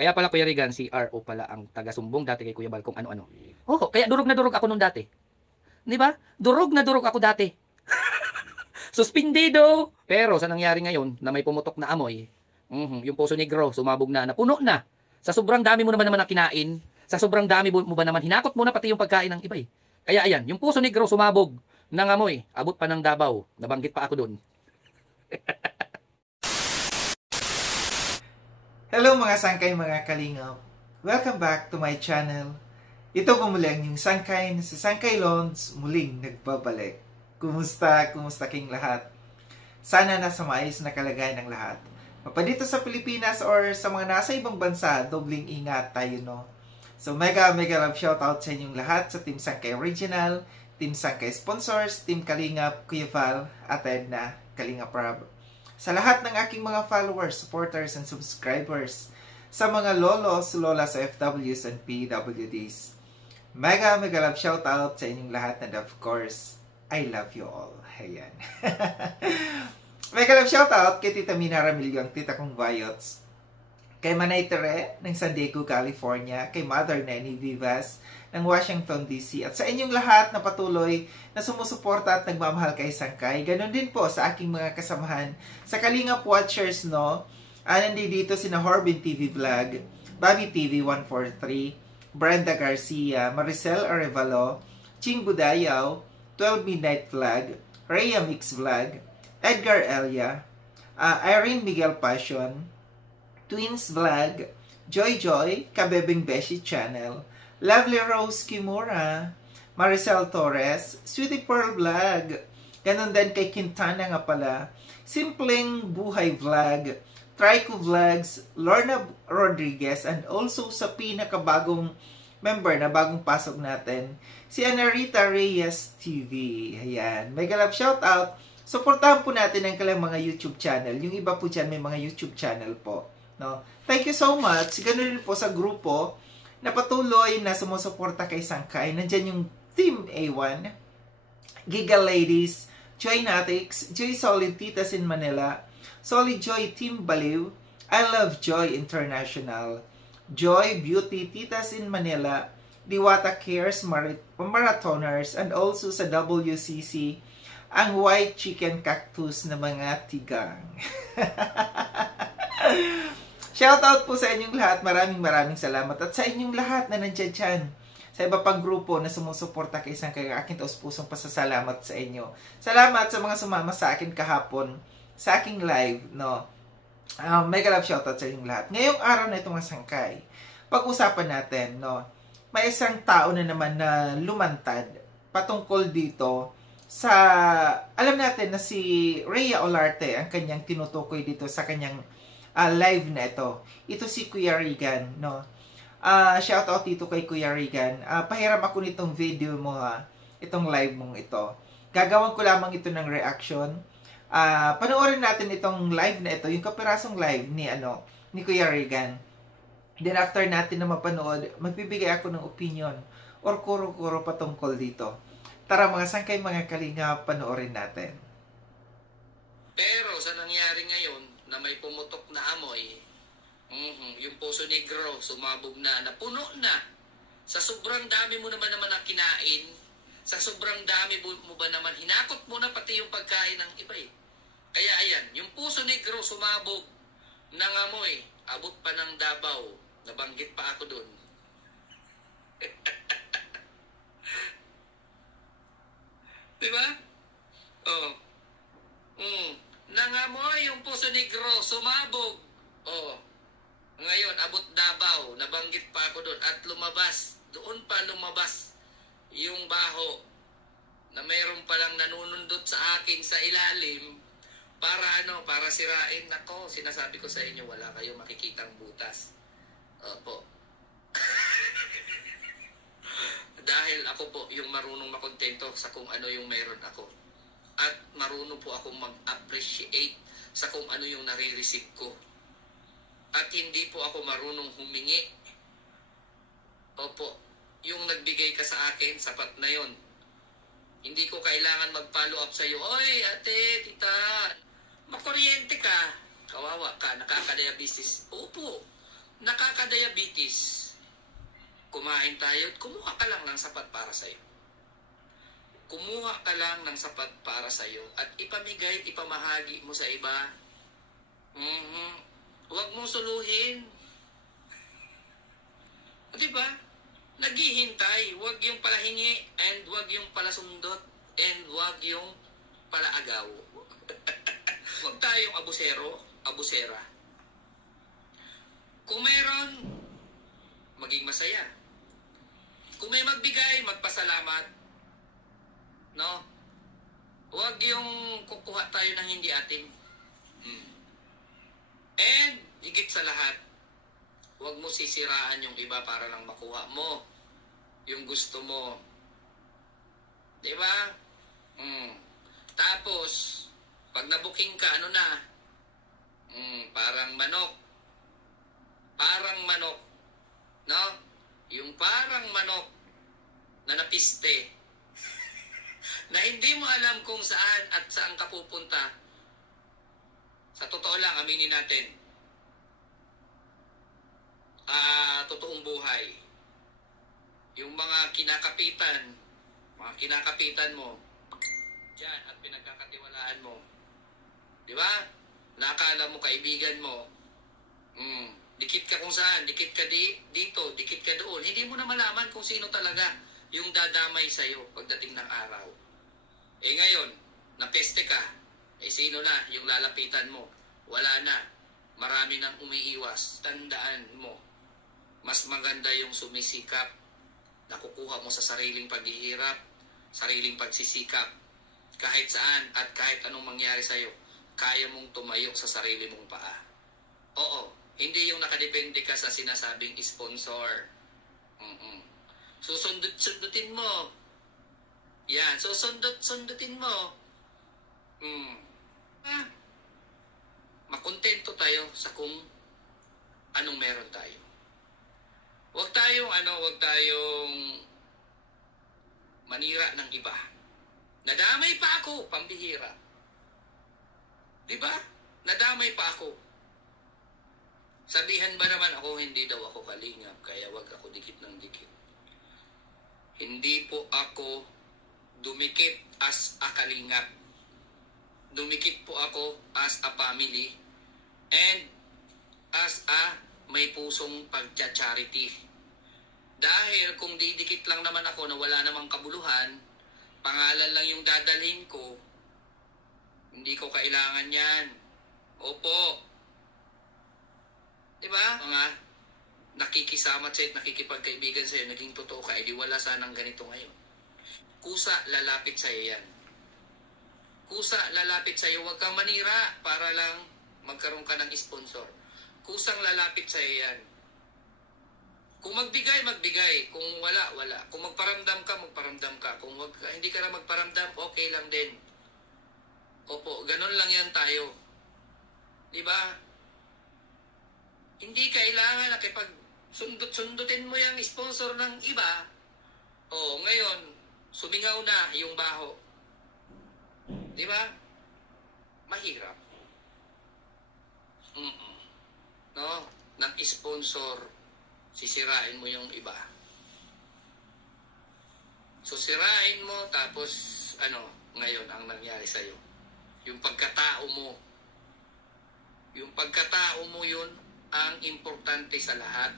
Kaya pala Kuya Regan, si RO pala ang taga-sumbong dati kay Kuya Bal kung ano-ano. Oo, kaya durog na durog ako nung dati. 'Di ba? Durog na durog ako dati. Suspindido! Pero sa nangyari ngayon na may pumutok na amoy, yung Poso Negro sumabog na, napuno na. Sa sobrang dami mo naman naman na kinain, sa sobrang dami mo ba naman, hinakot mo na pati yung pagkain ng iba eh. Kaya ayan, yung Poso Negro sumabog ng amoy, abot pa ng Davao, nabanggit pa ako doon. Hello mga sangkay, mga kalingap. Welcome back to my channel. Ito po muli ang yung sangkay na si Sangkay Lons muling nagbabalik. Kumusta? Kumusta king lahat? Sana nasa maayos na kalagayan ng lahat. Papadito sa Pilipinas or sa mga nasa ibang bansa, dobling ingat tayo, no? So mega love shoutout sa inyong lahat sa Team Sangkay Original, Team Sangkay Sponsors, Team Kalingap, Kuya Val, at Edna, Kalingap Rab. Sa lahat ng aking mga followers, supporters, and subscribers, sa mga lolos, lolas, OFWs, and PWDs. Mega love shoutout sa inyong lahat, and of course, I love you all. Ayan. Mega love shoutout kay Tita Mina Ramilio, ang tita kong Vayots. Kay Manay Tere ng San Diego, California. Kay Mother Nenny Vivas ng Washington, D.C. At sa inyong lahat na patuloy na sumusuporta at nagmamahal kay Sangkay. Ganon din po sa aking mga kasamahan sa Kalingap Watchers, no? Nandito sina Horbin TV Vlog, Bobby TV 143, Brenda Garcia, Maricel Arevalo, Ching Budayaw, 12 Midnight Vlog, Rhea Mix Vlog, Edgar Elia, Irene Miguel Passion, Twins Vlog, Joy Joy, Kabebing Beshi Channel, Lovely Rose Kimura, Maricel Torres, Sweetie Pearl Vlog, ganon din kay Quintana nga pala, Simpleng Buhay Vlog, Trico Vlogs, Lorna Rodriguez, and also sa pinakabagong member na bagong pasok natin, si Anarita Reyes TV. Ayan, mega love shoutout. Suportahan po natin ang kanilang mga YouTube channel. Yung iba po dyan may mga YouTube channel po. No? Thank you so much. Ganun din po sa grupo na patuloy na sumusuporta kay Sangkay. Nandyan yung Team A1, Giga Ladies, Joy Natics, Joy Solid Titas in Manila, Solid Joy Team Baliw, I Love Joy International, Joy Beauty Titas in Manila, Diwata Cares Marathoners, and also sa WCC, ang White Chicken Cactus na mga tigang. Shoutout po sa inyong lahat. Maraming salamat. At sa inyong lahat na nandiyan dyan, sa iba pang grupo na sumusuporta kay Sangkay, aking taus-pusong pasasalamat sa inyo. Salamat sa mga sumama sa akin kahapon, sa aking live, no? Mega love shoutout sa inyong lahat. Ngayong araw na itong Sangkay, pag-usapan natin, no? May isang tao na naman na lumantad patungkol dito sa, alam natin na si Rhea Olarte, ang kanyang tinutukoy dito sa kanyang live na ito. Ito si Kuya Regan, no? Shoutout dito kay Kuya Regan. Pahiram ako nitong video mo, ha? Itong live mong ito. Gagawin ko lamang ito ng reaction. Panoorin natin itong live na ito, yung kapirasong live ni Kuya Regan. Then after natin na mapanood, magbibigay ako ng opinion or kuro-kuro patungkol dito. Tara mga sangkay, mga kalinga, panoorin natin. Pero sa nangyari ngayon na may pumutok na amoy, yung Poso Negro sumabog na, napuno na. Sa sobrang dami mo naman na kinain, sa sobrang dami mo ba naman, hinakot mo na pati yung pagkain ng iba eh. Kaya ayan, yung Poso Negro sumabog ng amoy, abot pa ng Davao, nabanggit pa ako doon. Diba? Oh. Nangamoy yung Poso Negro, sumabog. Oh. Ngayon, abot Davao, nabanggit pa ako doon. At doon pa lumabas yung baho na mayroon palang nanunundot sa akin sa ilalim para sirain. Nako, sinasabi ko sa inyo, wala kayo makikitang butas. Opo. Dahil ako po yung marunong makontento sa kung ano yung mayroon ako. At marunong po ako mag-appreciate sa kung ano yung nare-receive ko. At hindi po ako marunong humingi. Opo, yung nagbigay ka sa akin, sapat na yon. Hindi ko kailangan mag-follow up sa'yo. Oy, ate, tita, makuryente ka. Kawawa ka, nakakadiabetes. Opo, nakaka-diabetes. Kumain tayo at kumuha ka lang ng sapat para sa'yo. Kumuha ka lang ng sapat para sa'yo at ipamigay, ipamahagi mo sa iba. Huwag mong suluhin. Diba? Naghihintay. Huwag yung palahingi and huwag yung palasundot and huwag yung palaagaw. Huwag tayong abusero, abusera. Kung meron, maging masaya. Kung may magbigay, magpasalamat. No? Huwag yung kukuha tayo ng hindi atin. And, higit sa lahat, huwag mo sisiraan yung iba para lang makuha mo yung gusto mo. Diba? Tapos, pag nabuking ka, ano na? Parang manok. Parang manok. No? Yung parang manok na napiste. Na hindi mo alam kung saan at saan ka pupunta. Sa totoo lang, aminin natin. Totoong buhay. Yung mga kinakapitan mo, dyan at pinagkakatiwalaan mo. Di ba? Nakala mo kaibigan mo. Dikit ka kung saan, dikit ka dito, dikit ka doon. Hindi mo na malaman kung sino talaga yung dadamay sa'yo pagdating ng araw. Ngayon, napeste ka. Sino na yung lalapitan mo? Wala na. Marami nang umiiwas. Tandaan mo, mas maganda yung sumisikap. Nakukuha mo sa sariling paghihirap, sariling pagsisikap. Kahit saan at kahit anong mangyari sa'yo, kaya mong tumayo sa sarili mong paa. Oo, hindi yung nakadepende ka sa sinasabing sponsor. Susundot-sundutin mo. Yan, susundot-sundutin mo. Makontento tayo sa kung anong meron tayo. Huwag tayong manira ng iba. Nadamay pa ako, pambihira. Diba? Nadamay pa ako. Sabihan ba naman ako, hindi daw ako kalingap, kaya wag ako dikit ng dikit. Hindi po ako dumikit as a kalingap. Dumikit po ako as a family and as a may pusong pagcha-charity. Dahil kung didikit lang naman ako na wala namang kabuluhan, pangalan lang yung dadalhin ko, hindi ko kailangan yan. Opo. Diba? Mga nakikisama sa'yo at nakikipagkaibigan sa'yo, naging totoo ka, edi wala sanang ganito ngayon. Kusa, lalapit sa'yo yan. Kusa, lalapit sa'yo. Huwag kang manira para lang magkaroon ka ng sponsor. Kusang lalapit sa'yo yan. Kung magbigay, magbigay. Kung wala, wala. Kung magparamdam ka, magparamdam ka. Kung hindi ka na magparamdam, okay lang din. Opo, ganun lang yan tayo. Diba? Hindi kailangan na kapag sundutin mo yung sponsor ng iba, ngayon, sumingaw na yung baho. Diba? Mahirap. No? Nang sponsor, sisirain mo yung iba. So, sirain mo, tapos, ngayon, ang nangyari sa'yo. Yung pagkatao mo. Yung pagkatao mo yun, ang importante sa lahat.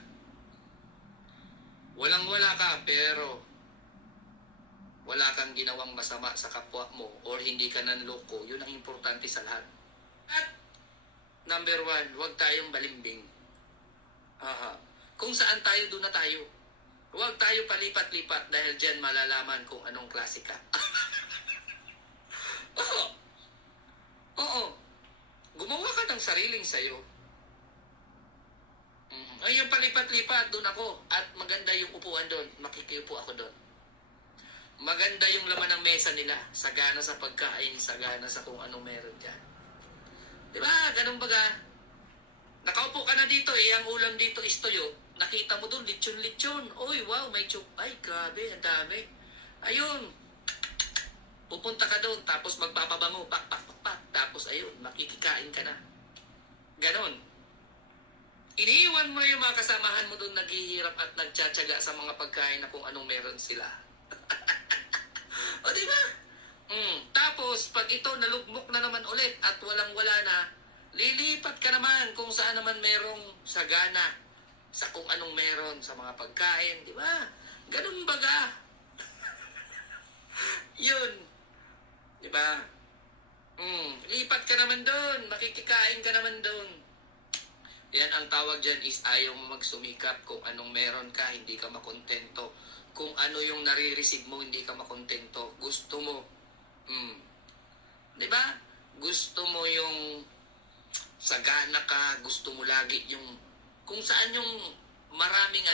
Walang-wala ka, pero wala kang ginawang masama sa kapwa mo or hindi ka nanloko. Yun ang importante sa lahat. At, number 1, huwag tayong balimbing. Kung saan tayo, doon na tayo. Huwag tayo palipat-lipat dahil dyan malalaman kung anong klase ka. Oo. Gumawa ka ng sariling sayo. Ay, yung palipat-lipat, doon ako. At maganda yung upuan doon. Makikiupo ako doon. Maganda yung laman ng mesa nila. Sagana sa pagkain, sagana sa kung anong meron dyan. Diba? Ganun baga. Nakaupo ka na dito, ang ulam dito is toyo. Nakita mo doon, lechon-lechon. Oy, wow, may chup. Ay, grabe, ang dami. Ayun. Pupunta ka doon, tapos magpapabango, pak. Tapos ayun, makikikain ka na. Ganon. Iniiwan mo na yung mga kasamahan mo doon naghihirap at nagtsatsaga sa mga pagkain na kung anong meron sila. O di ba? Tapos, pag ito nalugmok na naman ulit at walang-wala na, lilipat ka naman kung saan naman merong sagana sa kung anong meron sa mga pagkain. Di ba? Ganun baga. Yun. Di ba? Lipat ka naman doon. Makikikain ka naman doon. Yan ang tawag dyan is ayaw mo magsumikap. Kung anong meron ka, hindi ka makontento. Kung ano yung nare-receive mo, hindi ka makontento. Gusto mo. Diba? Gusto mo yung sagana ka. Gusto mo lagi yung kung saan yung maraming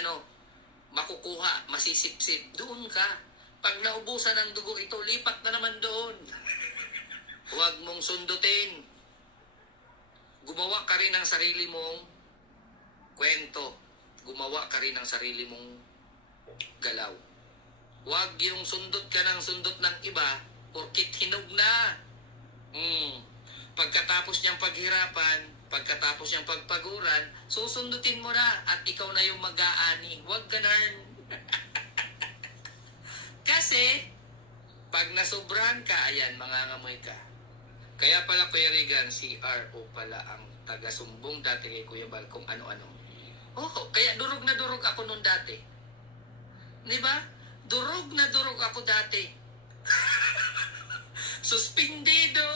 makukuha, masisipsip. Doon ka. Pag naubusan ng dugo ito, lipat na naman doon. Huwag mong sundutin. Gumawa ka rin ng sarili mong kwento. Gumawa ka rin ng sarili mong galaw. Huwag yung sundot ka ng sundot ng iba porkit hinog na. Pagkatapos niyang paghirapan, pagkatapos niyang pagpaguran, susundutin mo na at ikaw na yung mag-aani. Huwag ganun. Kasi, pag nasobrahan ka, ayan, mangangamoy ka. Kaya pala Kuya Regan, si R.O. pala ang taga-sumbong dati kay Kuya Bal kung ano-ano. Kaya durog na durog ako noon dati. Diba? Durog na durog ako dati. Suspendido.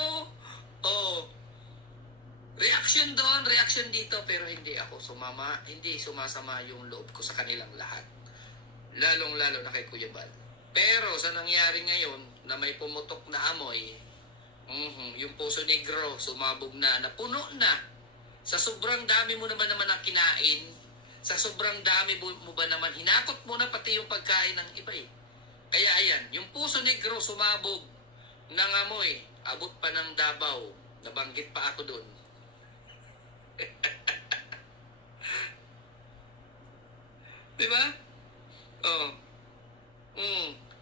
Reaction doon, reaction dito, pero hindi ako sumama, hindi sumasama yung loob ko sa kanilang lahat. Lalong-lalo na kay Kuya Bal. Pero sa nangyari ngayon, na may pumutok na amoy, yung Poso Negro, sumabog na, napuno na. Sa sobrang dami mo naman na kinain, sa sobrang dami mo ba naman, hinakot mo na pati yung pagkain ng iba eh. Kaya ayan, yung Poso Negro sumabog ng amoy, abot pa ng Davao, nabanggit pa ako doon. Diba?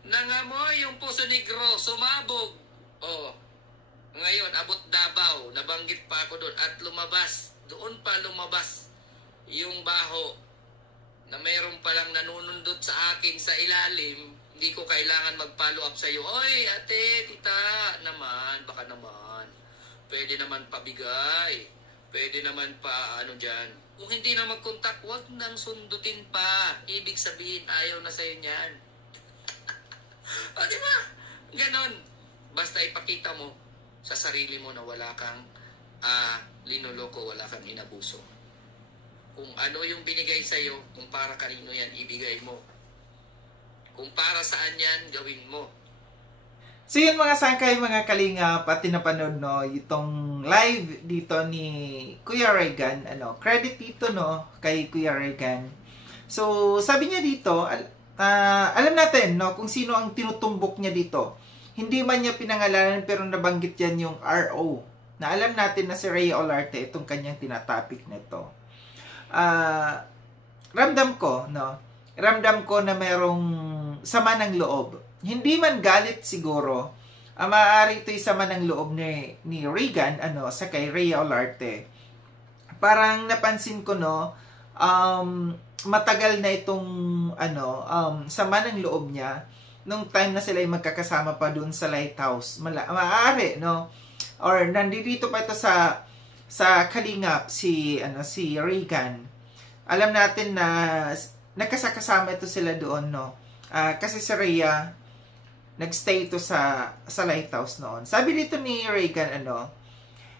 Nangamoy yung Poso Negro, sumabog. Ngayon, abot Davao, nabanggit pa ako doon at lumabas, doon pa lumabas yung baho na mayroon palang nanunundot sa akin sa ilalim. Hindi ko kailangan mag-follow up sa iyo. Oy, ate, tita, naman, baka naman. Pwede naman pabigay. Pwede naman pa dyan. Kung hindi na mag-contact, huwag nang sundutin pa. Ibig sabihin, ayaw na sa'yo niyan. Diba? Ganon. Basta ipakita mo sa sarili mo na wala kang linoloko, wala kang inabuso. Kung ano yung binigay sa'yo, kung para kanino yan, ibigay mo. Kung para saan yan, gawin mo. So yun mga sangkay, mga kalingap, at tinapanood itong live dito ni Kuya Regan, credit dito kay Kuya Regan. So sabi niya dito, alam natin kung sino ang tinutumbok niya dito. Hindi man niya pinangalanan pero nabanggit yan yung RO. Na alam natin na si Rhea Olarte itong kanyang tinatapik na ito. Ramdam ko na merong sama ng loob. Hindi man galit siguro. Maaari ito'y sama ng loob ni Regan sa kay Rhea Olarte. Parang napansin ko matagal na itong sama ng loob niya nung time na sila ay magkakasama pa dun sa Lighthouse. Maaari or nandito pa ito sa Kalingap si Regan. Alam natin na nagkasakasama ito sila doon kasi si Rhea nagstay ito sa Lighthouse noon. Sabi dito ni Regan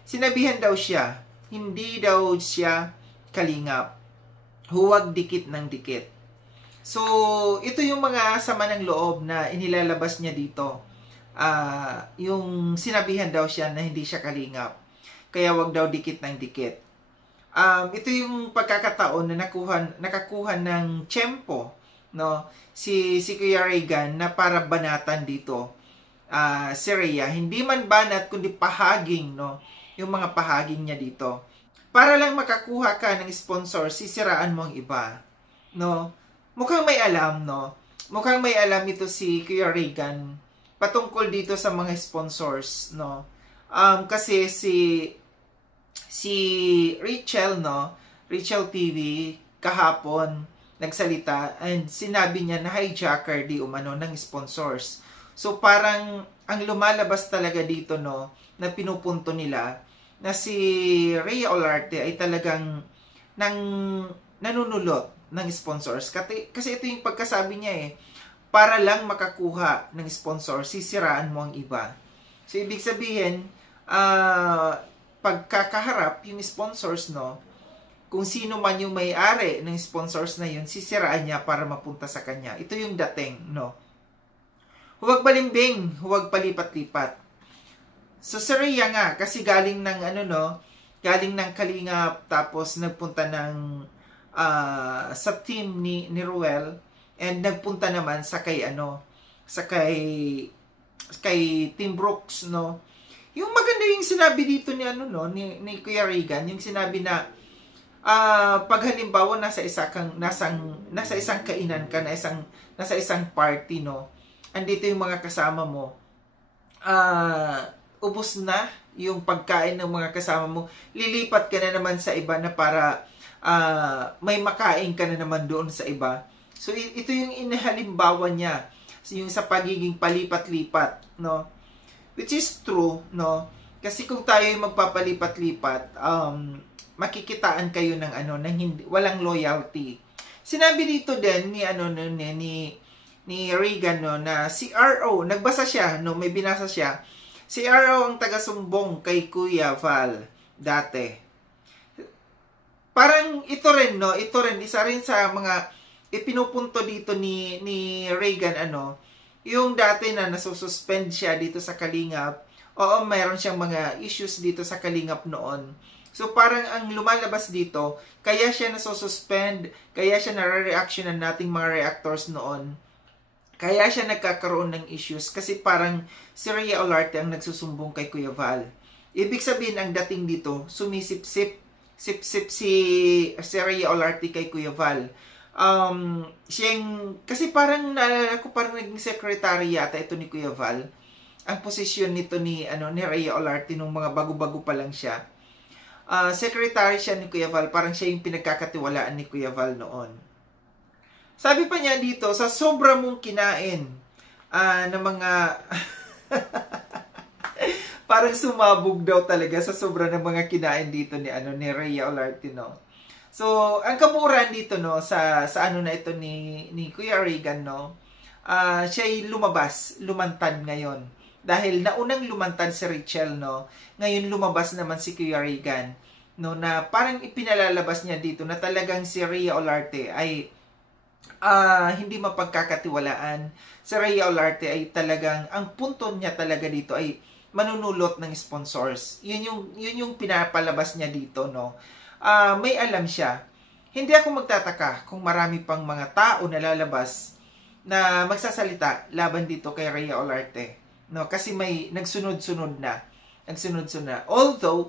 sinabihan daw siya, hindi daw siya kalingap. Huwag dikit ng dikit. So, ito yung mga sama ng loob na inilalabas niya dito. Yung sinabihan daw siya na hindi siya kalingap. Kaya wag daw dikit ng dikit. Ito yung pagkakataon na nakakuha ng tiyempo, si Kuya Regan na para banatan dito si Rhea. Hindi man banat kundi pahaging, yung mga pahaging niya dito. Para lang makakuha ka ng sponsor, sisiraan mo ang iba, Mukhang may alam, Mukhang may alam ito si Kuya Regan patungkol dito sa mga sponsors, Kasi si Rachel, Rachel TV kahapon nagsalita and sinabi niya na hijacker di umano ng sponsors. So parang ang lumalabas talaga dito no na pinupunto nila na si Rhea Olarte ay talagang nanunulot ng sponsors. Kasi ito yung pagkasabi niya para lang makakuha ng sponsor, sisiraan mo ang iba. So ibig sabihin, pagkakaharap yung sponsors no, kung sino man yung may-ari ng sponsors na yun, sisiraan niya para mapunta sa kanya. Ito yung dating, no? Huwag balimbing, huwag palipat-lipat. So, si Rhea nga, kasi galing ng, galing ng Kalingap, tapos nagpunta ng, sa team ni Ruel, and nagpunta naman sa kay, kay Tim Brooks, no? Yung maganda yung sinabi dito ni, ni Kuya Regan, yung sinabi na, pag halimbawa nasa isang kainan ka, nasa isang party no, andito yung mga kasama mo, ubos na yung pagkain ng mga kasama mo, lilipat ka na naman sa iba na para may makain ka na naman doon sa iba. So ito yung inahalimbawa niya, yung sa pagiging palipat-lipat no, which is true no, kasi kung tayo yung magpapalipat-lipat, makikitaan kayo ng ng hindi, walang loyalty. Sinabi dito din ni Regan no, na si RO, nagbasa siya no, may binasa siya. Si RO ang taga-sumbong kay Kuya Val dati. Parang ito rin isa rin sa mga ipinupunto dito ni Regan yung dati na nasususpend siya dito sa Kalingap. Oo, mayroon siyang mga issues dito sa Kalingap noon. So parang ang lumalabas dito, kaya siya nasususpend, kaya siya nare-reactionan nating mga reactors noon. Kaya siya nagkakaroon ng issues kasi parang si Rhea Olarte ang nagsusumbong kay Kuya Val. Ibig sabihin ang dating dito, sip si Rhea Olarte kay Kuya Val. Kasi parang naalala ko parang naging secretary yata ito ni Kuya Val. Ang posisyon nito ni Rhea Olarte nung mga bago-bago pa lang siya. Secretary siya ni Kuya Val, parang siya yung pinagkakatiwalaan ni Kuya Val noon. Sabi pa niya dito, sa sobra mong kinain na mga parang sumabog daw talaga sa sobra ng mga kinain dito ni Rhea Olarte no. So, ang kabuuran dito no sa na ito ni Kuya Regan no, siya ay lumantad ngayon. Dahil naunang lumantad si Rachel no, ngayon lumabas naman si Kuya Regan no, na parang ipinalalabas niya dito na talagang si Rhea Olarte ay hindi mapagkakatiwalaan. Si Rhea Olarte ay talagang ang punto niya talaga dito ay manunulot ng sponsors. Yun yung pinapalabas niya dito no. May alam siya. Hindi ako magtataka kung marami pang mga tao na lalabas na magsasalita laban dito kay Rhea Olarte. No, kasi may nagsunod-sunod na. Although,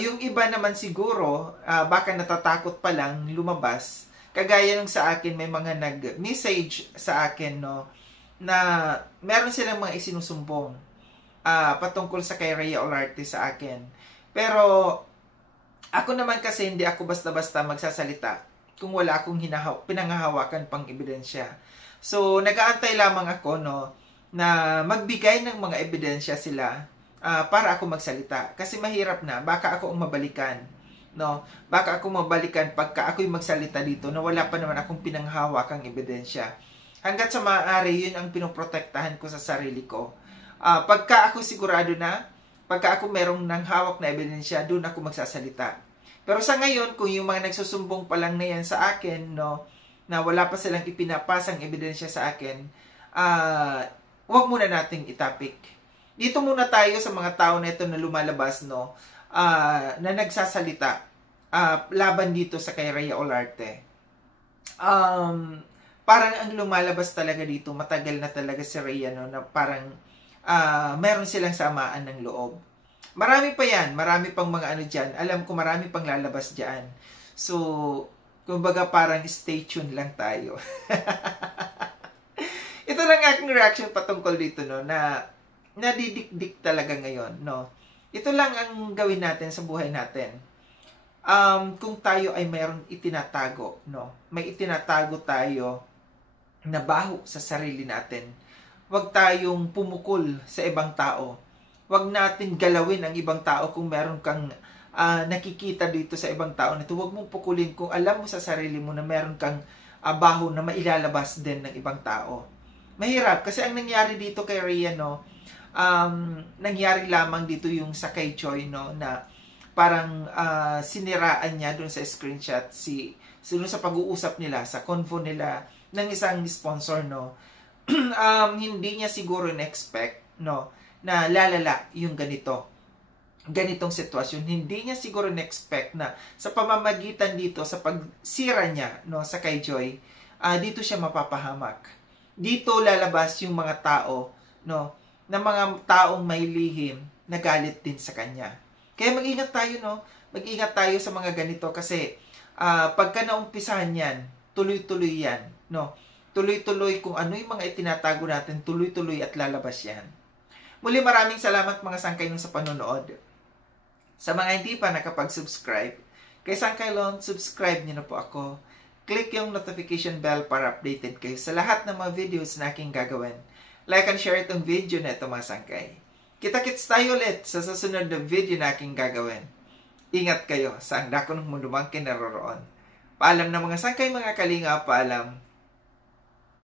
yung iba naman siguro, baka natatakot pa lang lumabas. Kagaya nung sa akin, may mga nag-message sa akin, no, na meron silang mga isinusumbong patungkol sa kay Rhea Olarte sa akin. Pero, ako naman kasi hindi ako basta-basta magsasalita kung wala akong pinanghahawakan pang ebidensya. So, nag-aantay lamang ako no, na magbigay ng mga ebidensya sila para ako magsalita. Kasi mahirap na, baka ako ang mabalikan. No? Baka ako mabalikan pagka ako'y magsalita dito na wala pa naman akong pinanghawakang ebidensya. Hanggat sa maaari, yun ang pinoprotektahan ko sa sarili ko. Pagka ako sigurado na, pagka ako merong nang hawak na ebidensya, doon ako magsasalita. Pero sa ngayon, kung yung mga nagsusumbong pa lang na yan sa akin, no, na wala pa silang ipinapasang ebidensya sa akin, huwag muna nating itapik. Dito muna tayo sa mga tao na ito na lumalabas, no, na nagsasalita laban dito sa kay Rhea Olarte. Parang ang lumalabas talaga dito, matagal na talaga si Rhea, no, na parang meron silang samaan ng loob. Marami pa yan, marami pang mga dyan. Alam ko marami pang lalabas dyan. So, kumbaga parang stay tuned lang tayo. Ito lang aking reaction patungkol dito, no, na nadidikdik talaga ngayon, no. Ito lang ang gawin natin sa buhay natin. kung tayo ay mayroong itinatago, no? May itinatago tayo na baho sa sarili natin. Huwag tayong pumukol sa ibang tao. Huwag natin galawin ang ibang tao kung meron kang nakikita dito sa ibang tao na ito. Huwag mong pukulin kung alam mo sa sarili mo na meron kang baho na mailalabas din ng ibang tao. Mahirap kasi ang nangyari dito kay Rhea, no, nangyari lamang dito yung sa kay Choi, no, na parang siniraan niya doon sa screenshot sa pag-uusap nila, sa convo nila ng isang sponsor, no. Hindi niya siguro na-expect, no, na lalala yung ganitong sitwasyon. Hindi niya siguro na-expect na sa pamamagitan dito, sa pagsira niya, no, sa kay Joy, dito siya mapapahamak. Dito lalabas yung mga tao, no, na mga taong may lihim na galit din sa kanya. Kaya mag-ingat tayo, no? Mag-ingat tayo sa mga ganito kasi pagka naumpisahan yan, tuloy-tuloy yan, no? Tuloy-tuloy kung ano yung mga itinatago natin, tuloy-tuloy at lalabas yan. Muli, maraming salamat mga sangkay sa panonood. Sa mga hindi pa nakapag-subscribe, kay Sangkay Lon, subscribe niyo na po ako. Click yung notification bell para updated kayo sa lahat ng mga videos na aking gagawin. Like and share itong video na ito mga sangkay. Kita-kits tayo ulit sa susunod na video na aking gagawin. Ingat kayo sa ang dako ng mundo mang kinaroroon. Paalam na mga sangkay, mga kalinga, paalam.